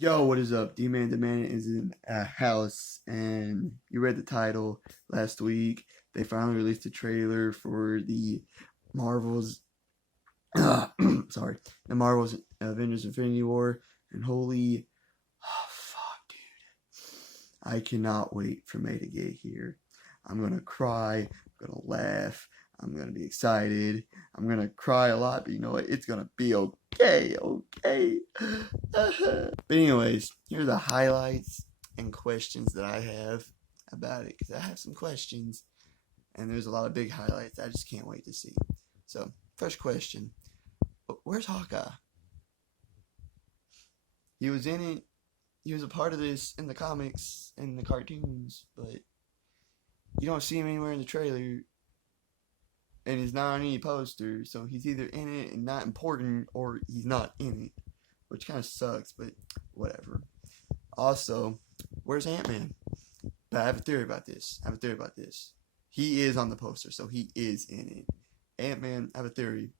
Yo, what is up? D-Man the Man is in a house, and you read the title last week. They finally released a trailer for the Marvel's, sorry, the Marvel's Avengers Infinity War, and holy, oh fuck, dude, I cannot wait for May to get here. I'm gonna cry, I'm gonna laugh, I'm gonna be excited, I'm gonna cry a lot, but you know what? It's gonna be okay, okay. But anyways, here are the highlights and questions that I have about it, because I have some questions, and there's a lot of big highlights I just can't wait to see. So, first question: where's Hawkeye? He was in it. He was a part of this in the comics and the cartoons, but you don't see him anywhere in the trailer, and he's not on any poster. So he's either in it and not important, or he's not in it, which kind of sucks. But whatever. Also, where's Ant-Man? But I have a theory about this. He is on the poster, so he is in it. Ant-Man, I have a theory.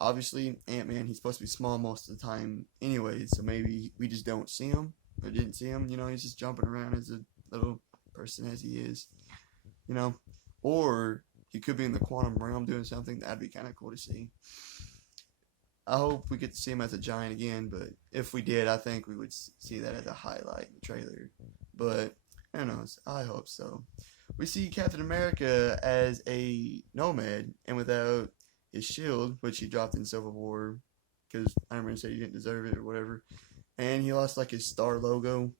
Obviously, Ant-Man, he's supposed to be small most of the time anyway, so maybe we just don't see him, or didn't see him. He's just jumping around as a little person as he is. You know? Or he could be in the quantum realm doing something. That'd be kind of cool to see. I hope we get to see him as a giant again, but if we did, I think we would see that as a highlight in the trailer. But who knows? I hope so. We see Captain America as a nomad and without his shield, which he dropped in Civil War because Iron Man said he didn't deserve it or whatever, and he lost like his star logo.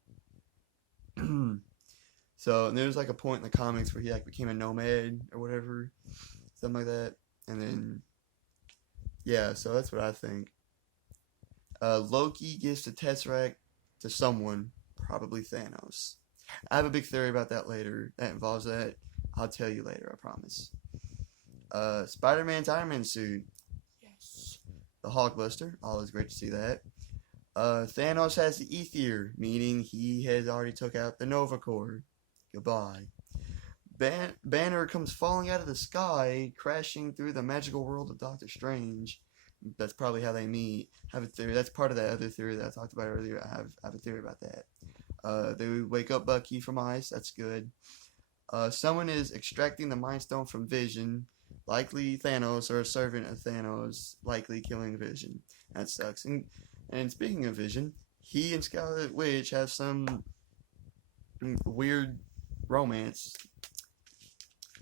So and there's like a point in the comics where he like became a nomad or whatever, something like that, and then yeah, so that's what I think. Loki gives the Tesseract to someone, probably Thanos. I have a big theory about that later. That involves that. I'll tell you later, I promise. Spider-Man's Iron Man suit. Yes. The Hulkbuster. Always great to see that. Thanos has the Ether, meaning he has already took out the Nova Corps. Goodbye. Banner comes falling out of the sky, crashing through the magical world of Doctor Strange. That's probably how they meet. I have a theory. That's part of that other theory that I talked about earlier. I have a theory about that. They wake up Bucky from ice. That's good. Someone is extracting the Mind Stone from Vision, likely Thanos or a servant of Thanos, likely killing Vision. That sucks. And speaking of Vision, he and Scarlet Witch have some weird romance.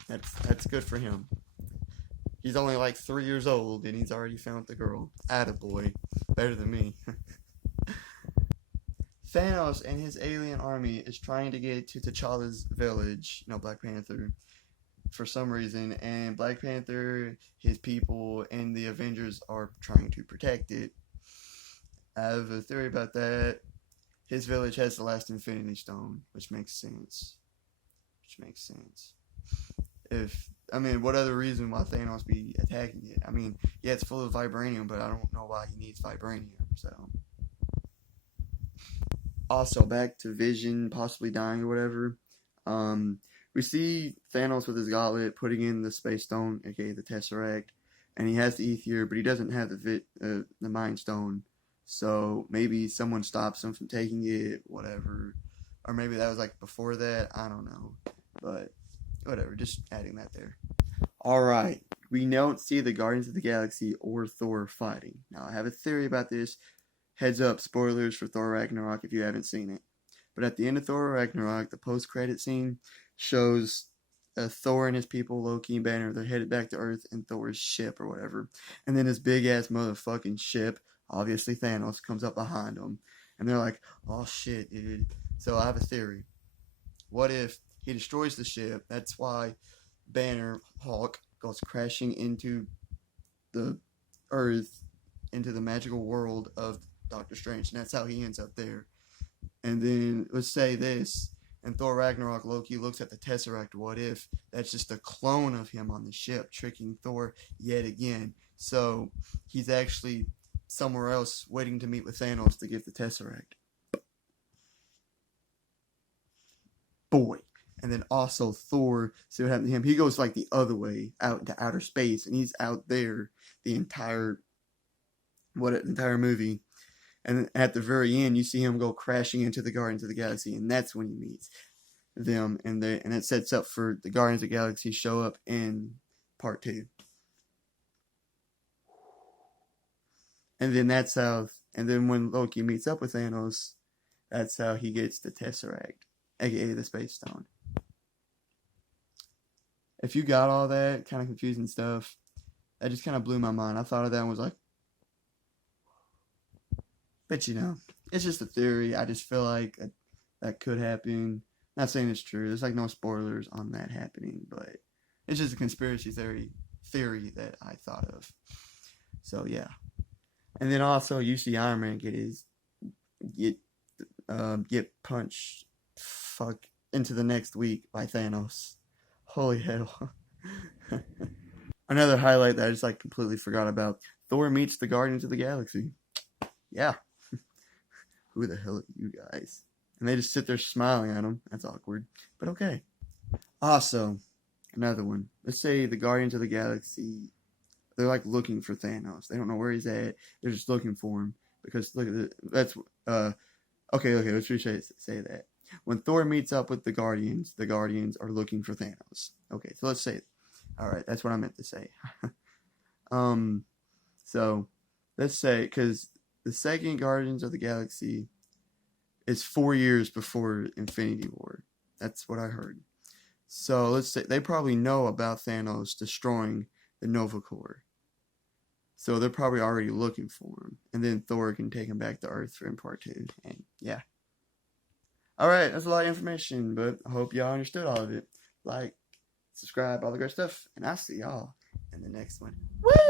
That's good for him. He's only like 3 years old and he's already found the girl. Attaboy. Better than me. Thanos and his alien army is trying to get to T'Challa's village, Black Panther, for some reason, and Black Panther, his people, and the Avengers are trying to protect it. I have a theory about that. His village has the last Infinity Stone, which makes sense. What other reason why Thanos be attacking it? Yeah, it's full of vibranium, but I don't know why he needs vibranium, so. Also, back to Vision possibly dying or whatever. We see Thanos with his gauntlet putting in the Space Stone, aka the Tesseract, and he has the Ether, but he doesn't have the Mind Stone. So maybe someone stops him from taking it, whatever. Or maybe that was like before that. I don't know, but whatever. Just adding that there. All right, we don't see the Guardians of the Galaxy or Thor fighting. Now I have a theory about this. Heads up, spoilers for Thor Ragnarok if you haven't seen it. But at the end of Thor Ragnarok, the post-credit scene shows Thor and his people, Loki and Banner, they're headed back to Earth in Thor's ship or whatever. And then this big-ass motherfucking ship, obviously Thanos, comes up behind them. And they're like, oh shit, dude. So I have a theory. What if he destroys the ship? That's why Banner, Hulk, goes crashing into the Earth, into the magical world of Doctor Strange, and that's how he ends up there. And then let's say this, in Thor Ragnarok, Loki looks at the Tesseract. What if that's just a clone of him on the ship, tricking Thor yet again? So he's actually somewhere else waiting to meet with Thanos to get the Tesseract. Boy. And then also Thor, see what happened to him? He goes like the other way, out into outer space, and he's out there the entire movie. And at the very end, you see him go crashing into the Guardians of the Galaxy, and that's when he meets them, and it sets up for the Guardians of the Galaxy show up in part 2. And then when Loki meets up with Thanos, that's how he gets the Tesseract, aka the Space Stone. If you got all that kind of confusing stuff, that just kind of blew my mind. I thought of that and was like, but it's just a theory. I just feel like that could happen. Not saying it's true. There's like no spoilers on that happening, but it's just a conspiracy theory that I thought of. So yeah. And then also you see Iron Man get punched into the next week by Thanos. Holy hell. Another highlight that I just like completely forgot about. Thor meets the Guardians of the Galaxy. Yeah. Who the hell are you guys? And they just sit there smiling at him. That's awkward. But okay. Also, another one. Let's say the Guardians of the Galaxy, they're like looking for Thanos. They don't know where he's at. They're just looking for him. Because look at that's okay, let's say that. When Thor meets up with the Guardians are looking for Thanos. Okay, so let's say it. Alright, that's what I meant to say. So let's say, because the second Guardians of the Galaxy is 4 years before Infinity War. That's what I heard. So let's say they probably know about Thanos destroying the Nova Corps. So they're probably already looking for him. And then Thor can take him back to Earth for in part 2. And yeah. Alright, that's a lot of information, but I hope y'all understood all of it. Like, subscribe, all the great stuff. And I'll see y'all in the next one. Woo!